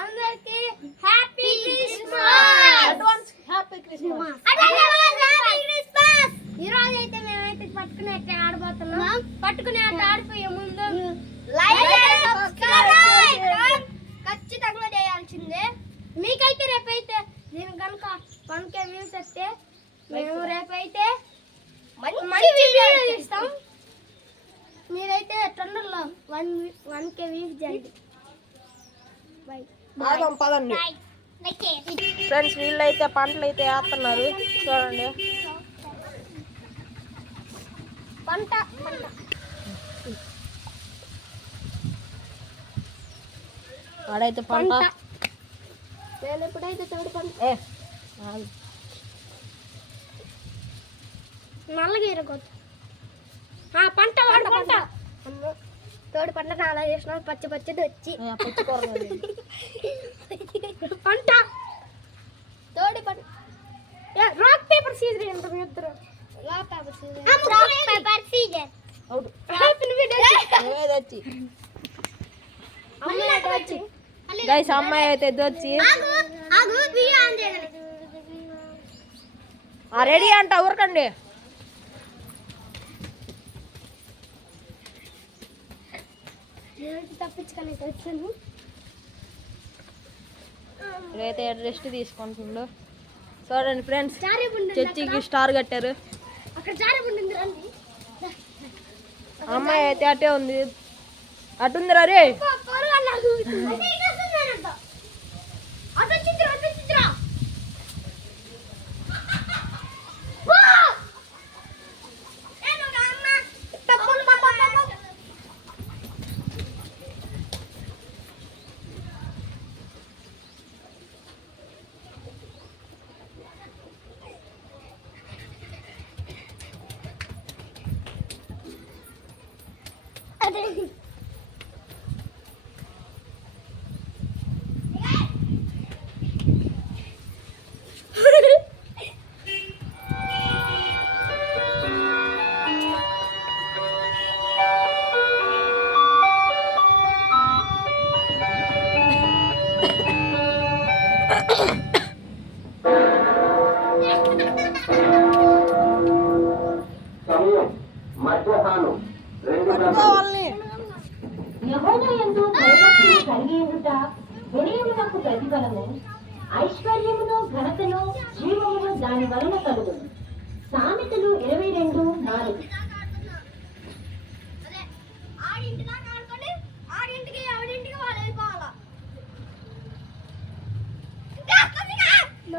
అందరికి happy Christmas. Advance happy Christmas. ఈ రోజు అయితే మేమైతే పట్టుకునే ఆట ఆడబోతున్నాం. పట్టుకునే ఆట ఆడిపోయే ముందు ఖచ్చితంగా చేయాల్సిందే. మీకైతే రేపైతే నేను కనుక 1K వ్యూస్ వస్తే మేము రేపైతే మంచి వీడియో ఇస్తాం. మీరైతే తొందరలో 1K వ్యూస్ చేయండి. పదండి ఫ్రెండ్స్, వీళ్ళైతే పంటలు అయితే వేస్తున్నారు చూడండి. పంట ఆడైతే పంట నేను ఎప్పుడైతే తోడు పంట నల్లగీర పంట పంట తోడు పంట నాలా చేసిన పచ్చి పచ్చిది వచ్చి పంట తోడి పంట. రాక్ పేపర్ సీజర్ ఎంత మీ ఇద్దరు? రాక్ పేపర్ సీజర్ గైస్, అమ్మాయి అయితే ఎద్దొచ్చి రెడీ అంట. ఊరకండి. తప్పించుకొని వచ్చాను. ఇక్కడైతే రెస్ట్ తీసుకుంటుండు. చూడండి ఫ్రెండ్స్, చర్చికి స్టార్ కట్టారు. అమ్మాయి అయితే అటే ఉంది. అటుందిరా రే. ఐశ్వర్యమును ఘనతను జీవమును దాని వలన కలుగును. సామెతలు 22:4.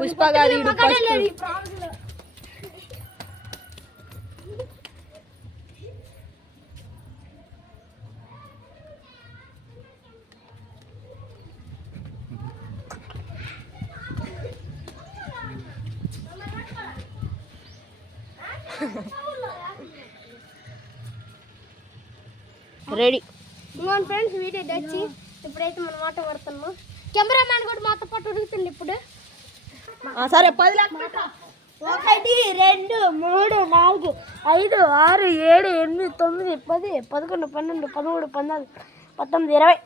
పుష్ప గారి రెడీ. ఫ్రెండ్స్, వీడియో తెచ్చి ఇప్పుడైతే మనం ఆట పడుతున్నాం. కెమెరామ్యాన్ కూడా మాతో పాటు ఉడుకుతుంది ఇప్పుడు. సరే, 10 లక్షలు. 1 2 3 4 5 6 7 8 9 10 11 12 13 14 19 20.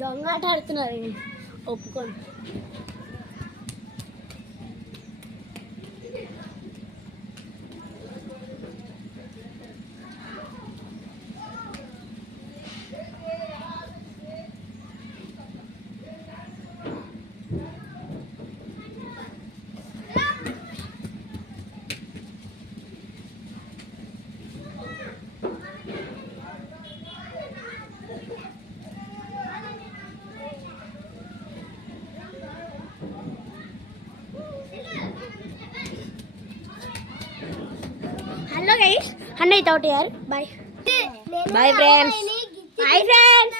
దొంగ ఆట ఆడుతున్నారు, ఒప్పుకోండి. అన్నయ్య తోట యారు bye bye friends. Bye friends.